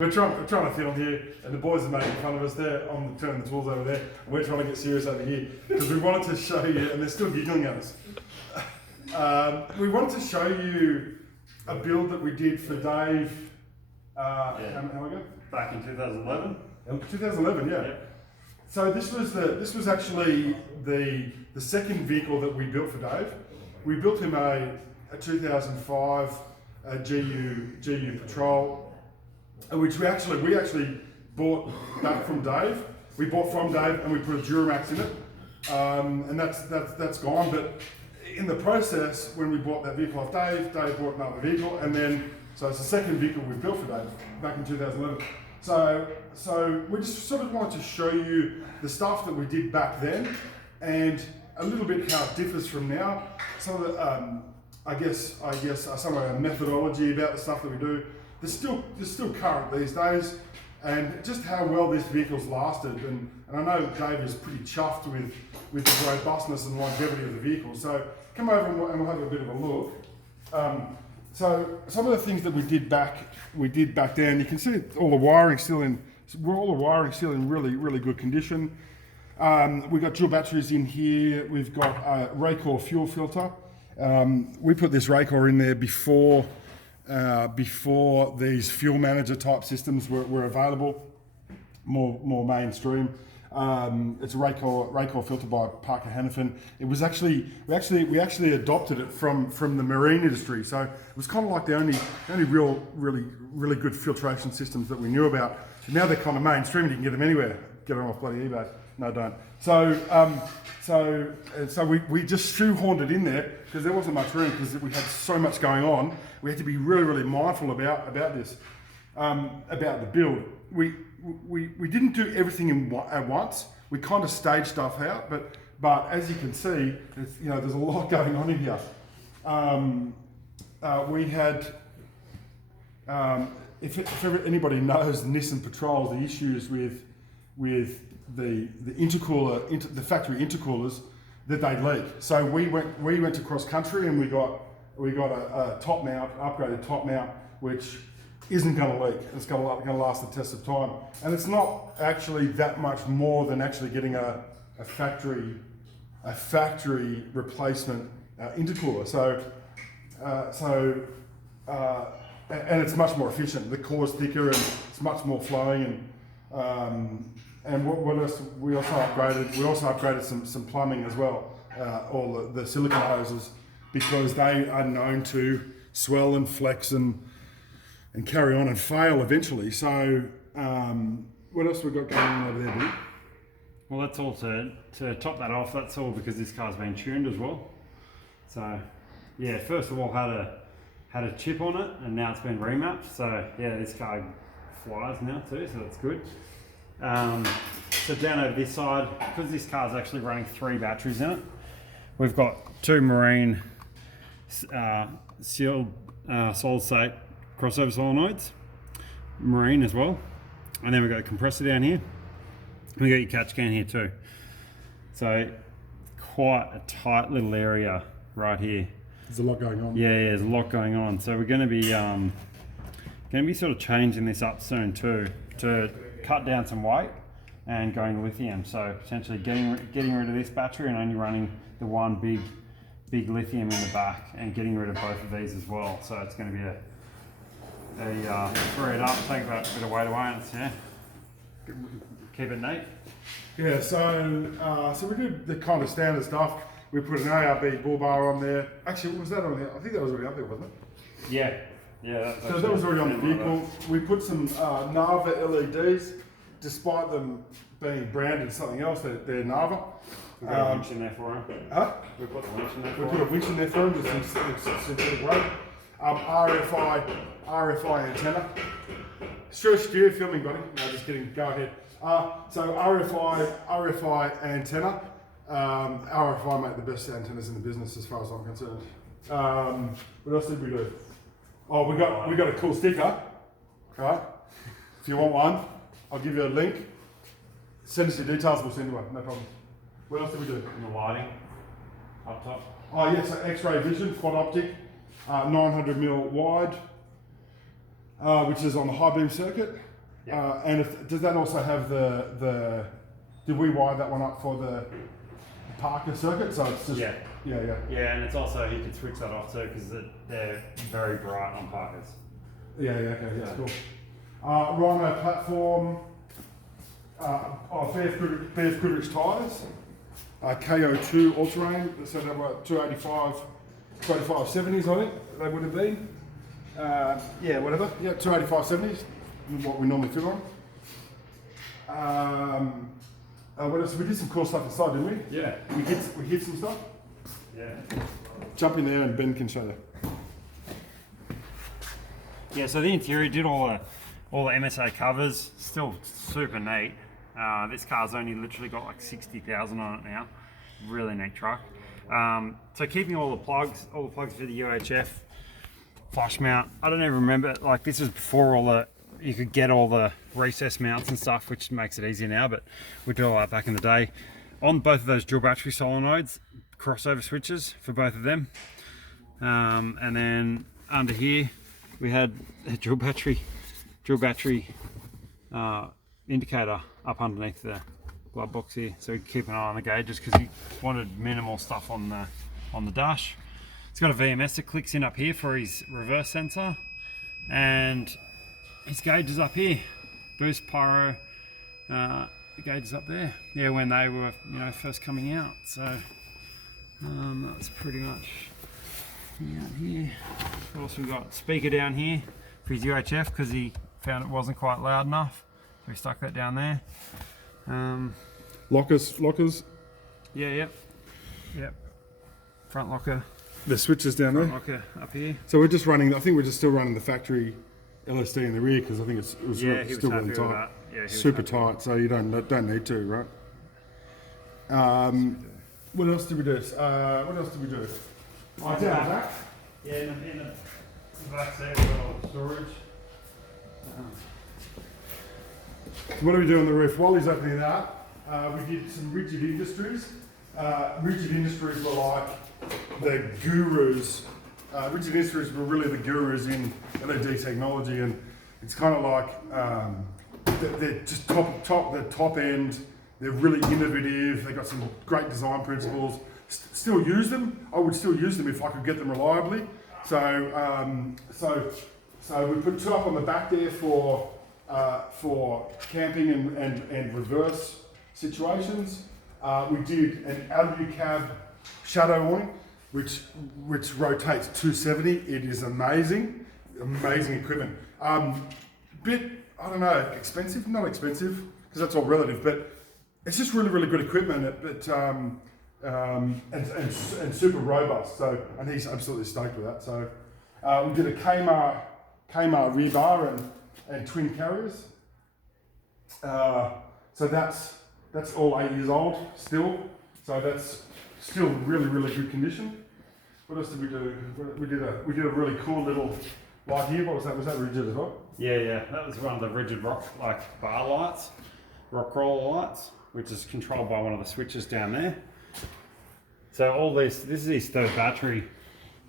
We're trying to film here, and the boys are making fun of us there. I'm turning the tools over there, and we're trying to get serious over here because we wanted to show you, and they're still giggling at us. We wanted to show you a build that we did for Dave. How ago? Back in 2011. 2011, yeah. So this was actually the second vehicle that we built for Dave. We built him a 2005 GU Patrol, which we actually bought back from Dave. We bought from Dave and we put a Duramax in it, and that's gone. But in the process, when we bought that vehicle off Dave bought another vehicle, and then so it's the second vehicle we built for Dave back in 2011. So we just sort of wanted to show you the stuff that we did back then, and a little bit how it differs from now. Some of the I guess some of our methodology about the stuff that we do. They're still current these days, and just how well this vehicle's lasted. And I know Dave is pretty chuffed with the robustness and longevity of the vehicle. So come over and we'll have a bit of a look. So some of the things that we did back then, you can see all the wiring still in really good condition. We've got dual batteries in here. We've got a Raycor fuel filter. We put this Raycor in there before these fuel manager type systems were available, more mainstream. It's a Raycor filter by Parker Hannifin. It was we actually adopted it from the marine industry, so it was kind of like the only really good filtration systems that we knew about. And now they're kind of mainstream, and you can get them anywhere. Get them off bloody eBay. No, don't. So we just shoehorned it in there because there wasn't much room, because we had so much going on. We had to be really mindful about this, about the build. We didn't do everything at once. We kind of staged stuff out, but as you can see, there's a lot going on in here. We had, if anybody knows the Nissan Patrols, the issues with the intercooler, the factory intercoolers, that they leak. So we went to cross country, and we got a top mount, upgraded top mount, which isn't going to leak. It's going to last the test of time, and it's not actually that much more than actually getting a factory replacement intercooler. And it's much more efficient. The core's thicker and it's much more flowing. And what else? We also upgraded some plumbing as well. All the silicone hoses, because they are known to swell and flex and carry on and fail eventually. So what else we got going on over there, Billy? Well, that's all to top that off. That's all because this car's been tuned as well. So yeah, first of all had a chip on it, and now it's been remapped. So yeah, this car flies now too, so that's good. So down over this side, because this car's actually running 3 batteries in it, we've got 2 marine sealed solid state crossover solenoids, marine as well, and then we've got a compressor down here. We got your catch can here too. So quite a tight little area right here. There's a lot going on. Yeah, there's a lot going on. So we're going to be sort of changing this up soon too, to cut down some weight and going lithium. So potentially getting rid of this battery and only running the one big lithium in the back, and getting rid of both of these as well. So it's going to be a free it up, take that bit of weight away, and keep it neat. Yeah. So we did the kind of standard stuff. We put an ARB bull bar on there. Actually, what was that on there? I think that was already up there, wasn't it? Yeah. Yeah. So that was already on the vehicle. We put some Nava LEDs, despite them being branded something else. They're Nava. We got a winch in there for him. Huh? We put the winch in there for him. We put a winch in there for him. It's synthetic rope. RFI antenna. Steer filming, buddy. No, just kidding. Go ahead. So RFI antenna. RFI make the best antennas in the business, as far as I'm concerned. What else did we do? Oh, we got a cool sticker, right? If you want one, I'll give you a link. Send us your details, we'll send you one, no problem. What else did we do? And the lighting up top. Oh yeah, so X-ray vision, quad optic, 900mm wide, which is on the high beam circuit. Yeah. And does that also have the? Did we wire that one up for the Parker circuit? So it's just Yeah. yeah. Yeah, and it's also, you can switch that off too because they're very bright on Parkers. Yeah, okay, yeah, cool. Rhino platform, Bears Goodrich tyres, KO2 all-terrain, so they were 285 70s, I think they would have been. Yeah, whatever, yeah, 285 70s, what we normally fit on. What else? We did some cool stuff inside, didn't we? Yeah. We hit some stuff. Yeah. Jump in there and Ben can show you. Yeah, so the interior did all the MSA covers, still super neat. This car's only literally got like 60,000 on it now. Really neat truck. So keeping all the plugs for the UHF flush mount. I don't even remember, like this was before you could get all the recess mounts and stuff, which makes it easier now, but we did all that back in the day. On both of those dual battery solenoids, crossover switches for both of them. And then under here, we had a dual battery indicator up underneath the glove box here, so we keep an eye on the gauges because he wanted minimal stuff on the dash. It's got a VMS that clicks in up here for his reverse sensor, and his gauge is up here. Boost, pyro, the gauge is up there. Yeah, when they were first coming out. So that's pretty much out here. Also we've got speaker down here for his UHF because he found it wasn't quite loud enough, so we stuck that down there. Lockers. Yeah, yep. Front locker. The switches down there. Locker up here. So we're just running. I think we're just still running the factory LSD in the rear because I think it was Yeah, he was still happy really with tight. that. Yeah, he was super happy. tight. So you don't need to, right? What else did we do? Oh, down back. Yeah, in the back there we've got all the storage. What do we do on the roof? While he's opening that, we did some Rigid Industries. Rigid Industries were like the gurus. Rigid Industries were really the gurus in LED technology, and it's kind of like they're just top end. They're really innovative. They got some great design principles. Still use them. I would still use them if I could get them reliably. So we put two up on the back there for camping and reverse situations. We did an out-of-view cab shadow awning, which rotates 270. It is amazing equipment. Bit, I don't know, expensive? Not expensive, because that's all relative, but it's just really good equipment. And super robust. So, and he's absolutely stoked with that. So, we did a Kmart rear bar and twin carriers. So that's all 8 years old still. So that's still really good condition. What else did we do? We did a really cool little light here. What was that? Was that rigid as well? Yeah. That was one of the rigid rock bar lights, rock crawler lights, which is controlled by one of the switches down there. So all this is his third battery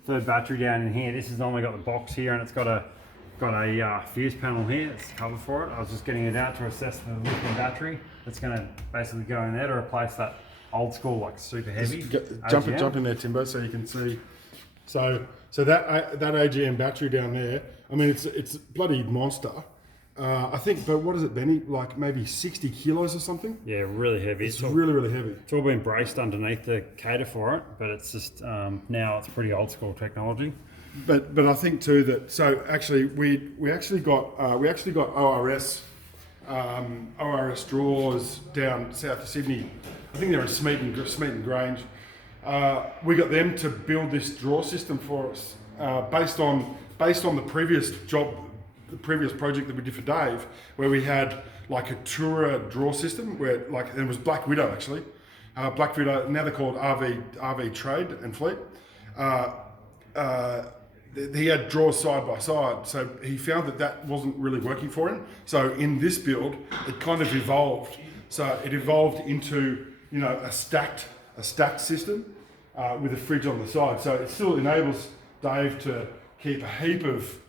down in here. This has normally got the box here, and it's got a fuse panel here. It's covered for it. I was just getting it out to assess the lithium battery that's going to basically go in there to replace that old school, like super heavy. Jump in there, Timbo, so you can see. So that AGM battery down there, I mean, it's bloody monster. I think, but what is it, Benny? Like maybe 60 kilos or something? Yeah, really heavy. It's really heavy. It's all been braced underneath to cater for it, but it's just now it's pretty old school technology. But I think too that so actually we actually got ORS drawers down south of Sydney. I think they're in Smeaton Grange. We got them to build this drawer system for us based on the previous project that we did for Dave, where we had like a Tourer drawer system where like it was Black Widow actually. Black Widow, now they're called RV Trade and Fleet. He had drawers side by side, so he found that wasn't really working for him. So in this build, it kind of evolved. So it evolved into a stacked system with a fridge on the side. So it still enables Dave to keep a heap of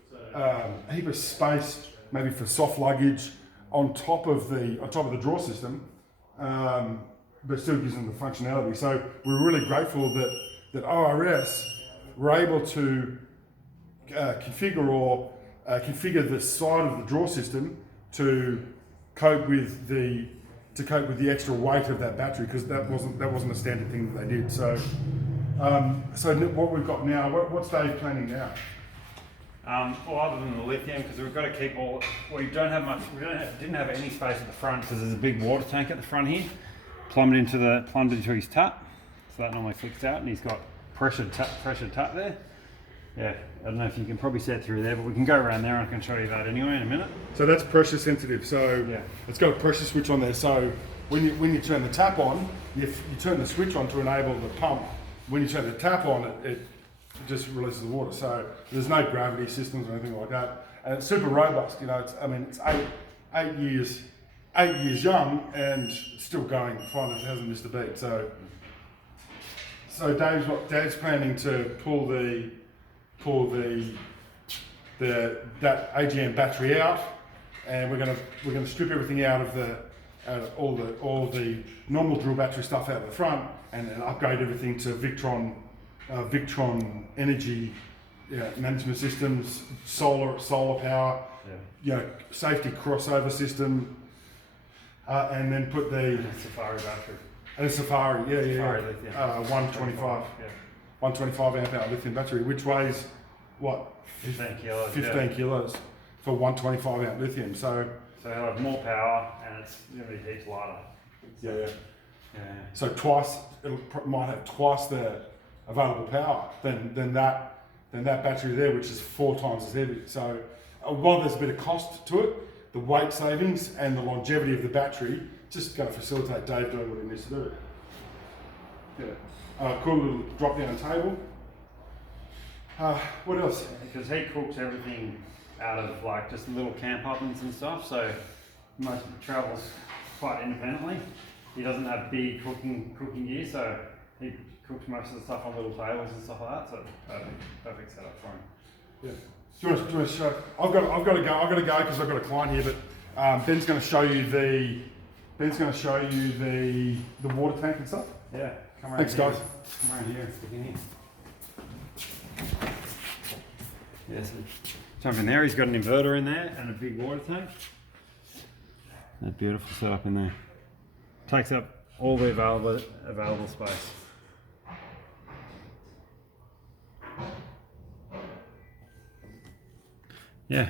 space, maybe for soft luggage on top of the draw system, but still gives them the functionality. So we're really grateful that ORS were able to configure the side of the draw system to cope with the extra weight of that battery, because that wasn't a standard thing that they did. So what we've got now, what's Dave planning now? Well, other than the lithium, because we've got to keep all. We don't have much. Didn't have any space at the front because there's a big water tank at the front here, plumbed into his tap, so that normally flicks out, and he's got pressured tap there. Yeah, I don't know if you can probably see it through there, but we can go around there and I can show you that anyway in a minute. So that's pressure sensitive. So yeah, it's got a pressure switch on there. So when you turn the tap on, you turn the switch on to enable the pump. When you turn the tap on, it just releases the water. So there's no gravity systems or anything like that, and it's super robust. You know, it's 8 years young and still going fine. It hasn't missed a beat. So Dave's planning to pull that AGM battery out, and we're gonna strip everything out of all the normal drill battery stuff out of the front, and then upgrade everything to Victron energy management systems, solar power, safety crossover system, and then put the Safari battery. And a Safari, Safari lithium. 125 amp hour lithium battery, which weighs what? 15 kilos. 15 kilos for 125 amp lithium. So it'll have more power and it's going to be heaps lighter. Yeah. So it might have twice the available power than that battery there, which is 4 times as heavy. So while there's a bit of cost to it, the weight savings and the longevity of the battery just going to facilitate Dave doing what he needs to do. Cool little drop down table. What else? Because he cooks everything out of like just little camp ovens and stuff, so most of it travels quite independently. He doesn't have big cooking gear, so he cooks most of the stuff on little tables and stuff like that. So perfect setup for him. Yeah. Do you want to show? I've got to go because I've got a client here. But Ben's going to show you the water tank and stuff. Yeah. Come around. Thanks, here. guys. Come around here. Stick in here. Yeah, so jump in there. He's got an inverter in there and a big water tank. That beautiful setup in there. Takes up all the available space. Yeah.